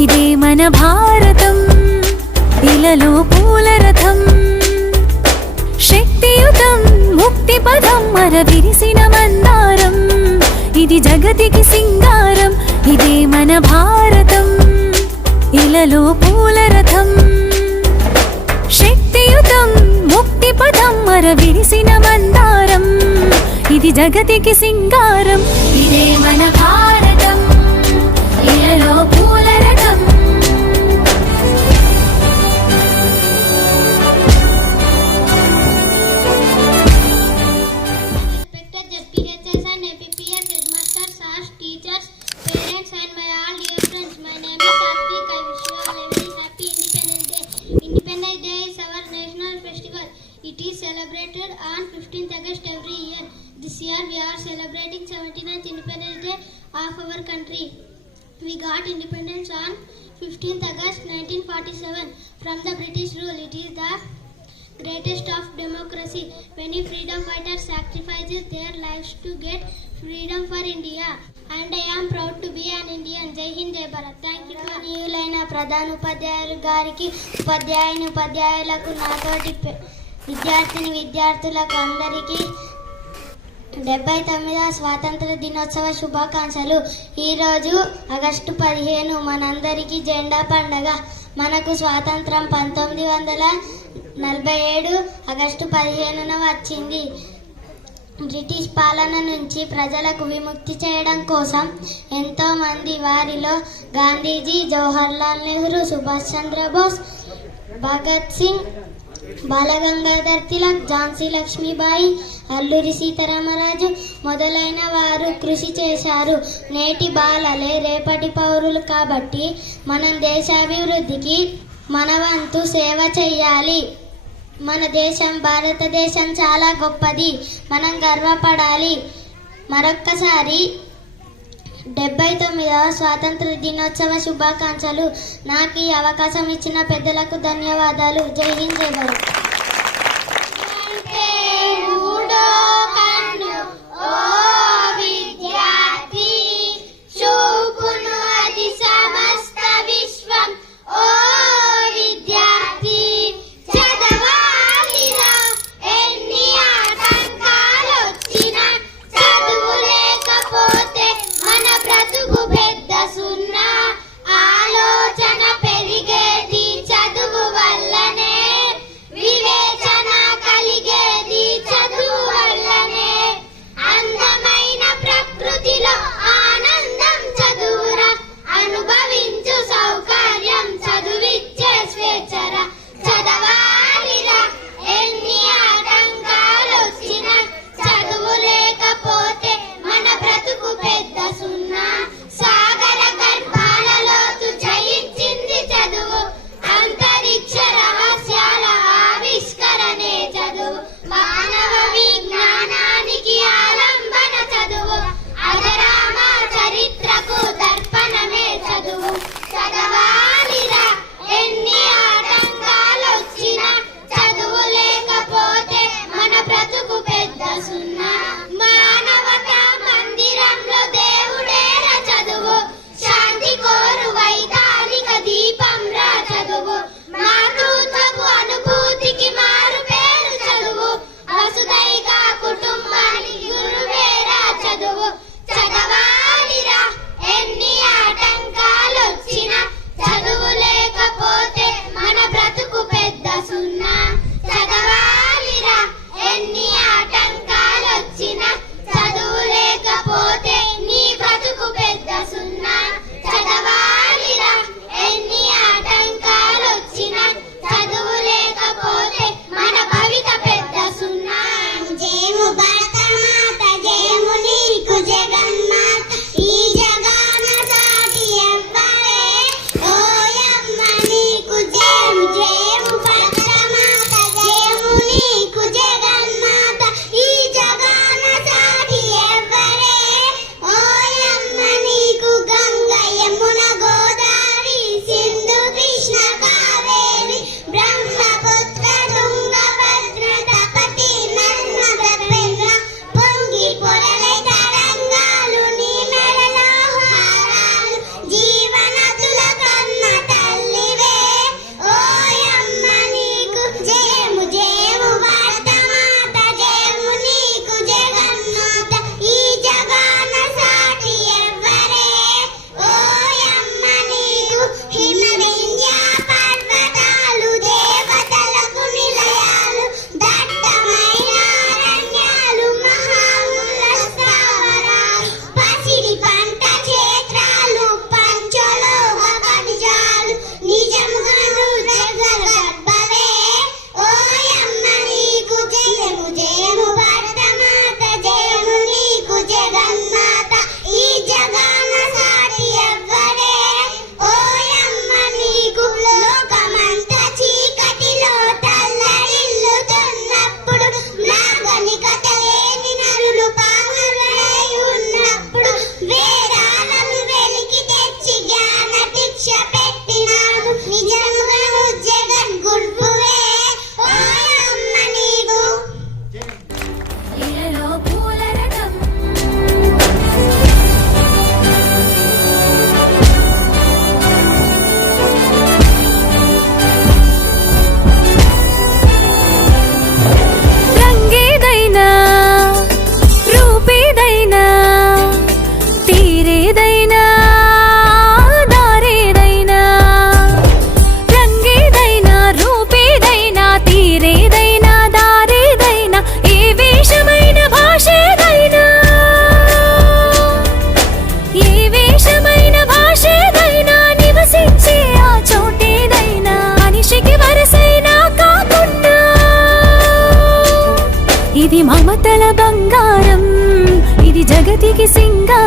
ఇదే మన భారతం, ఇలలో పూల రథం, శక్తియుతం ముక్తి పదం అరవిరిసిన మందారం, ఇది జగతికి సింగారం. ఇదే మన భారతం, ఇలలో పూల రథం, శక్తియుతం ముక్తి పదం అరవిరిసిన మందారం, ఇది జగతికి సింగారం. ఇదే మన భారతం, ఇలలో పూల రథం. It is celebrated on 15th August every year. This year we are celebrating 79th Independence Day of our country. We got independence on 15th August 1947 from the British rule. It is the greatest of democracy. Many freedom fighters sacrificed their lives to get freedom for India. And I am proud to be an Indian. Jai Hind, Jai Bharat. Thank you. నీయులైన ప్రధాన ఉపాధ్యాయులు గారికి, ఉపాధ్యాయులకు, నాతోటి విద్యార్థులకు అందరికీ 79వ స్వాతంత్ర దినోత్సవ శుభాకాంక్షలు. ఈరోజు ఆగస్టు 15 మనందరికీ జెండా పండగ. మనకు స్వాతంత్రం 1947 ఆగస్టు 15న వచ్చింది. బ్రిటిష్ పాలన నుంచి ప్రజలకు విముక్తి చేయడం కోసం ఎంతోమంది, వారిలో గాంధీజీ, జవహర్లాల్ నెహ్రూ, సుభాష్ చంద్రబోస్, భగత్ సింగ్, బాలగంగాధర్ తిలక్, ఝాన్సీ లక్ష్మీబాయి, అల్లూరి సీతారామరాజు మొదలైన వారు కృషి చేశారు. నేటి బాలలే రేపటి పౌరులు కాబట్టి మనం దేశాభివృద్ధికి మన వంతు సేవ చేయాలి. మన దేశం, భారతదేశం చాలా గొప్పది. మనం గర్వపడాలి. మరొక్కసారి 79వ స్వాతంత్ర దినోత్సవ శుభాకాంక్షలు. నాకు ఈ అవకాశం ఇచ్చిన పెద్దలకు ధన్యవాదాలు. జై హింద్, జై భారత్. ఆలోచన పెరిగేది చదువు వల్లనే. జగతికి సింగారం